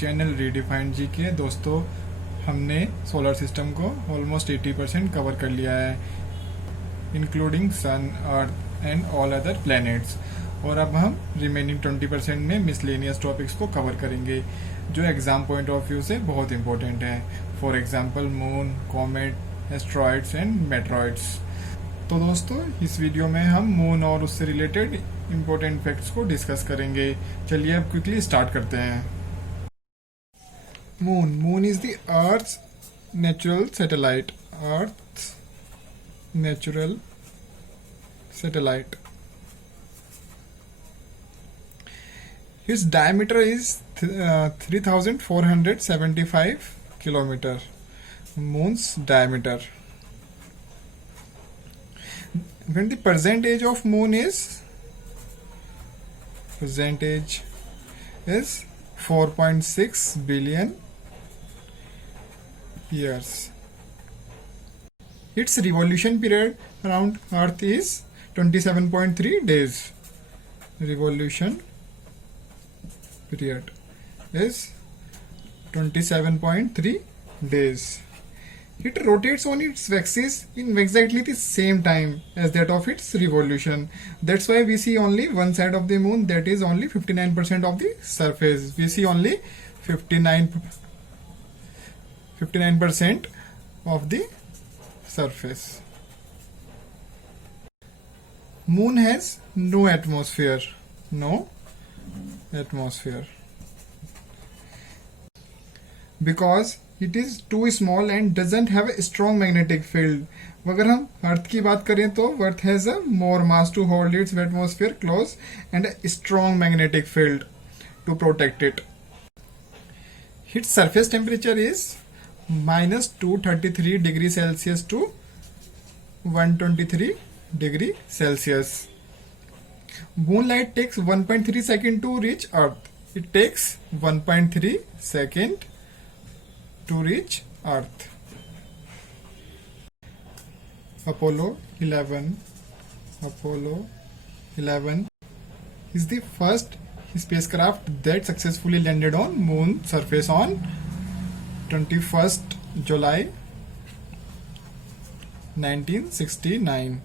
Channel redefined जी K. दोस्तों, हमने solar system को ऑलमोस्ट 80% कवर कर लिया है, including sun, earth and all other planets. और अब हम रिमेनिंग 20% में मिसलेनियस टॉपिक्स को कवर करेंगे जो एग्जाम पॉइंट ऑफ व्यू से बहुत इंपॉर्टेंट है। For example moon, comet, asteroids and meteoroids. तो दोस्तों, इस वीडियो में हम मून और उससे रिलेटेड इंपॉर्टेंट फैक्ट्स को डिस्कस करेंगे। चलिए अब क्विकली स्टार्ट करते हैं। Moon is the earth natural satellite. Earth natural satellite. Its diameter is 3,475 kilometer. Moon's diameter. When the present age of Moon is 4.6 billion years. Its revolution period around Earth is 27.3 days. Revolution period is 27.3 days. It rotates on its axis in exactly the same time as that of its revolution. That's why we see only one side of the moon, that is only 59% of the surface. We see only 59% of the surface. Moon has no atmosphere. No atmosphere. Because it is too small and doesn't have a strong magnetic field. अगर हम अर्थ की बात करें तो अर्थ has a more mass to hold its atmosphere close and a strong magnetic field to protect it. Its surface temperature is minus 233 degrees Celsius to 123 degree Celsius. Moonlight takes 1.3 second to reach Earth. It takes 1.3 second to reach Earth. Apollo 11 is the first spacecraft that successfully landed on Moon surface on 21st July 1969.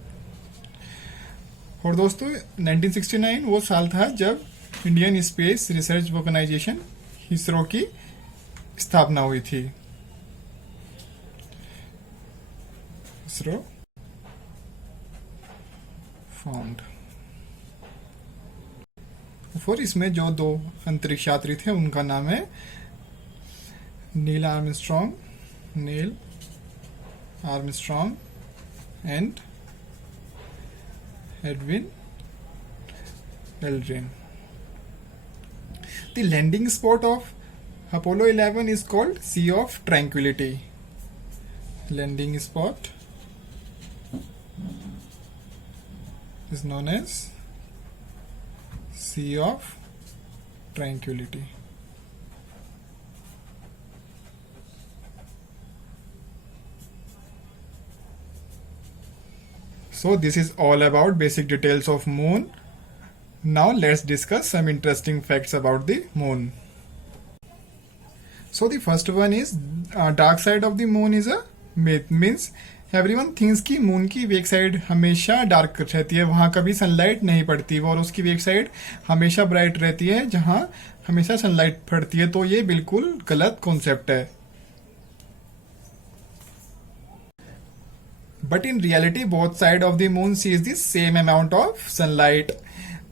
और दोस्तों, 1969 वो साल था जब Indian Space Research Organisation ISRO की स्थापना हुई थी। ISRO found. और इसमें जो दो अंतरिक्ष यात्री थे उनका नाम है Neil Armstrong and Edwin Aldrin. The landing spot of Apollo 11 is called Sea of Tranquility. Landing spot is known as Sea of Tranquility. So this is all about basic details of moon. Now let's discuss some interesting facts about the moon. So the first one is dark side of the moon is a myth. Means everyone thinks कि moon की वेक साइड हमेशा डार्क रहती है, वहां कभी सनलाइट नहीं पड़ती, और उसकी वेक साइड हमेशा ब्राइट रहती है जहां हमेशा सनलाइट पड़ती है। तो ये बिल्कुल गलत कॉन्सेप्ट है। But in reality, both sides of the moon sees the same amount of sunlight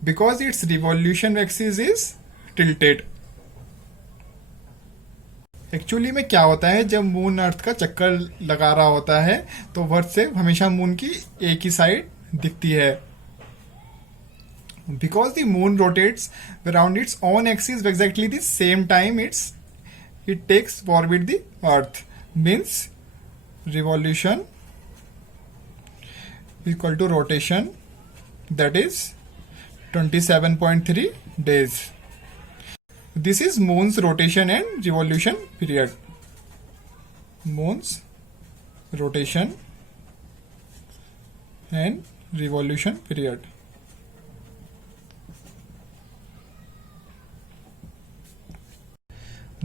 because its revolution axis is tilted. Actually में क्या होता है, जब मून अर्थ का चक्कर लगा रहा होता है तो अर्थ से हमेशा मून की एक ही साइड दिखती है। Because the moon rotates around its own axis exactly the same time it takes to orbit the earth. Means revolution equal to rotation, that is 27.3 days. This is moon's rotation and revolution period. Moon's rotation and revolution period.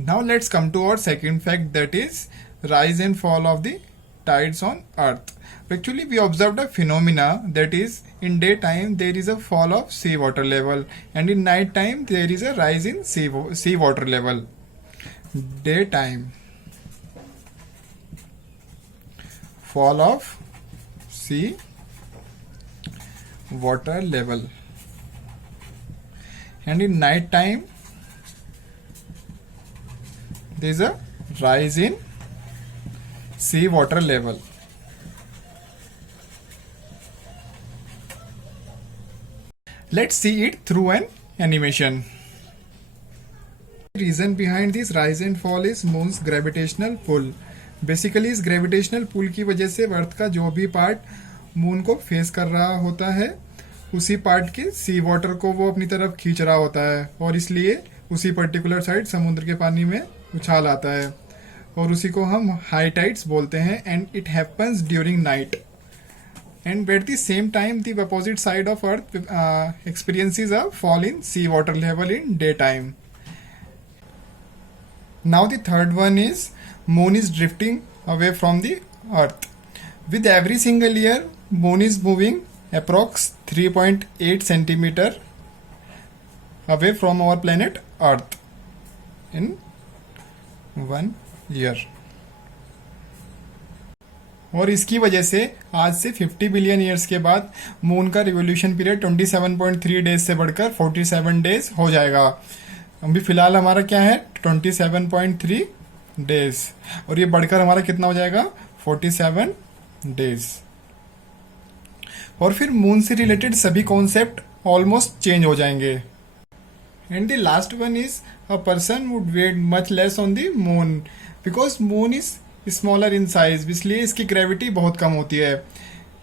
Now let's come to our second fact, that is rise and fall of the tides on earth. Actually we observed a phenomena, that is in daytime there is a fall of sea water level and in night time there is a rise in sea water level. Daytime fall of sea water level and in night time there is a rise in sea water level. Let's see it through an animation. The reason behind this rise and fall is moon's gravitational pull. Basically इस gravitational pull की वजह से अर्थ का जो भी part moon को फेस कर रहा होता है उसी पार्ट के सी वाटर को वो अपनी तरफ खींच रहा होता है और इसलिए उसी पर्टिकुलर साइड समुद्र के पानी में उछाल आता है और उसी को हम हाई टाइड्स बोलते हैं and it happens during night and at the same time the opposite side of earth experiences a fall in sea water level in day time. Now the third one is moon is drifting away from the earth. With every single year, moon is moving approx 3.8 centimeter away from our planet earth in 1 year. और इसकी वजह से आज से 50 billion years के बाद मून का revolution period 27.3 डेज से बढ़कर 47 डेज हो जाएगा. अभी फिलहाल हमारा क्या है 27.3 डेज और ये बढ़कर हमारा कितना हो जाएगा 47 डेज. और फिर मून से रिलेटेड सभी कॉन्सेप्ट ऑलमोस्ट चेंज हो जाएंगे. And the last one is a person would weigh much less on the moon because moon is smaller in size, इसलिए इसकी ग्रेविटी बहुत कम होती है.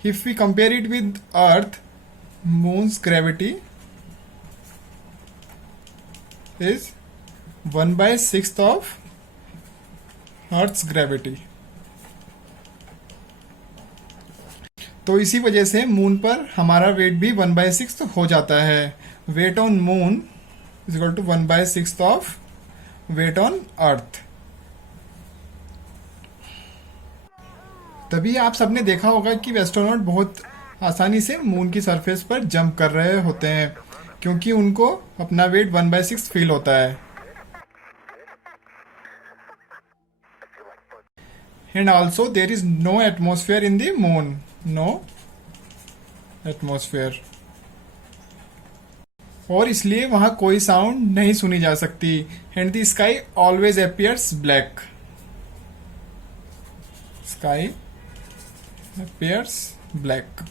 If we compare it with earth, moon's gravity is 1/6 of Earth's gravity. तो इसी वजह से मून पर हमारा वेट भी 1/6 हो जाता है. Weight on moon is equal to 1/6 of weight on earth. तभी आप सबने देखा होगा कि एस्ट्रोनॉट बहुत आसानी से मून की सरफेस पर जंप कर रहे होते हैं क्योंकि उनको अपना वेट 1/6 फील होता है. And also there is no atmosphere in the moon, no atmosphere, और इसलिए वहां कोई साउंड नहीं सुनी जा सकती. And the sky always appears black. Sky appears black.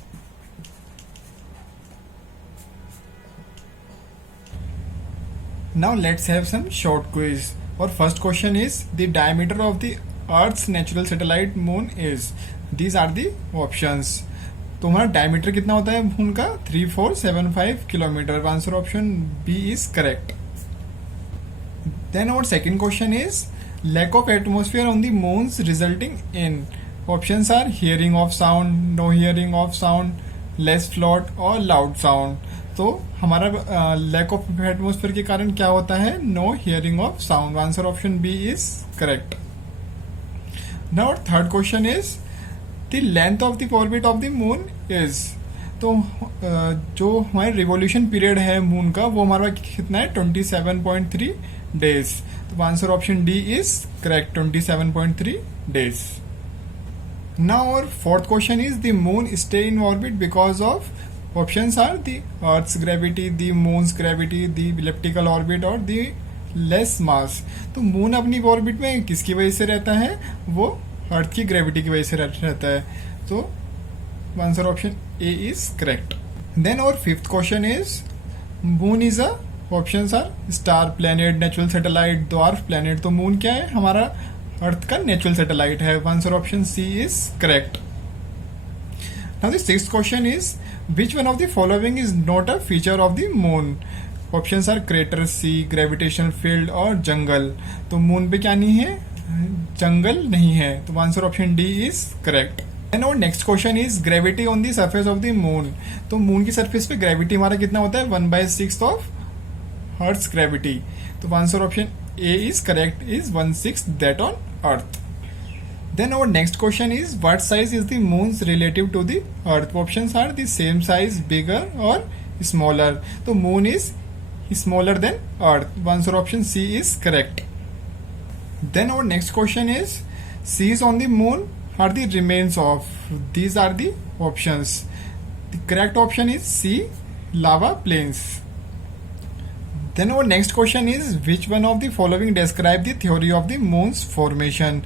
Now let's have some short quiz. Our first question is the diameter of the Earth's natural satellite moon is. These are the options. तो हमारा डायमीटर कितना होता है moon का 3475 kilometre. Answer option B is correct. Then our second question is lack of atmosphere on the moon's resulting in. Options are hearing of sound, no hearing of sound, less float or loud sound. तो हमारा lack of atmosphere के कारण क्या होता है no hearing of sound. Answer option B is correct. Now third question is the length of the orbit of the moon is. तो जो हमारे रिवोल्यूशन पीरियड है मून का वो हमारा कितना है 27.3 डेज. तो answer option D is correct, 27.3 days. Now और fourth question is the moon stay in orbit because of. Options are the Earth's gravity, the Moon's gravity, the elliptical orbit और the less mass. तो मून अपनी ऑर्बिट में किसकी वजह से रहता है, वो अर्थ की ग्रेविटी की वजह से रहता है. तो answer option A is correct. Then और fifth question is moon is a. Options are star, planet, natural satellite, dwarf planet. तो मून क्या है हमारा अर्थ का नेचुरल सैटेलाइट है. Answer option C is correct. Now the sixth question is which one of the following is not a feature of the moon. Options are crater, sea, gravitational field और जंगल. तो मून पे क्या नहीं है, जंगल नहीं है. तो answer option D is correct. And और next question is gravity on the surface of the moon. तो मून की सरफेस पे ग्रेविटी हमारा कितना होता है 1/6 ऑफ अर्थ ग्रेविटी. तो answer option A is correct, is 1/6 that on Earth. Then our next question is, what size is the moon's relative to the Earth? Options are the same size, bigger or smaller. So moon is smaller than Earth. Answer option C is correct. Then our next question is, seas on the moon are the remains of. These are the options. The correct option is C, lava plains. Then our next question is, which one of the following describe the theory of the moon's formation?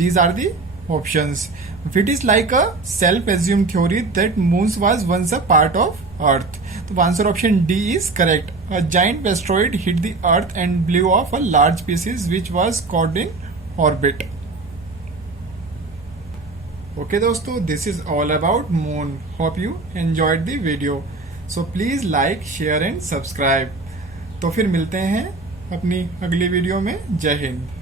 These are the options. It is like a self-assumed theory that moon was once a part of Earth. The answer option D is correct. A giant asteroid hit the Earth and blew off a large pieces which was caught in orbit. Okay दोस्तों, this is all about moon. Hope you enjoyed the video. So please like, share and subscribe. तो फिर मिलते हैं अपनी अगली वीडियो में. जय हिंद.